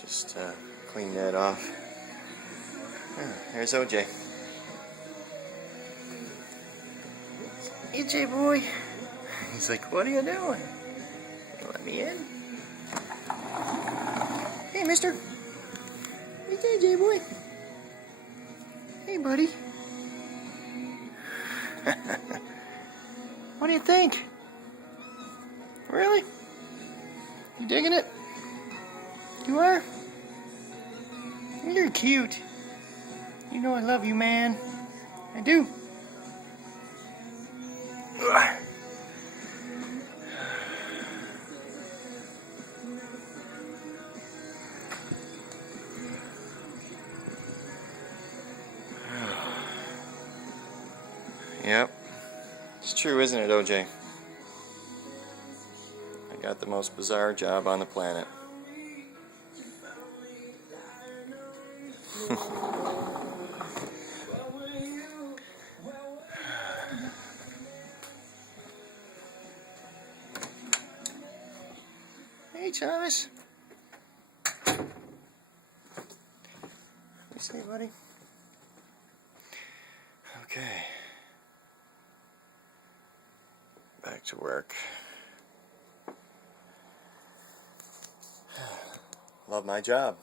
Just clean that off. There's OJ. EJ boy. He's like, what are you doing? Let me in. Hey, mister. It's AJ boy. Hey, buddy. What do you think? Really? You digging it? You are? You're cute. You know I love you, man. I do. Yep. It's true, isn't it, OJ? I got the most bizarre job on the planet. Hey, Thomas. You see, buddy? Okay. Back to work. Love my job.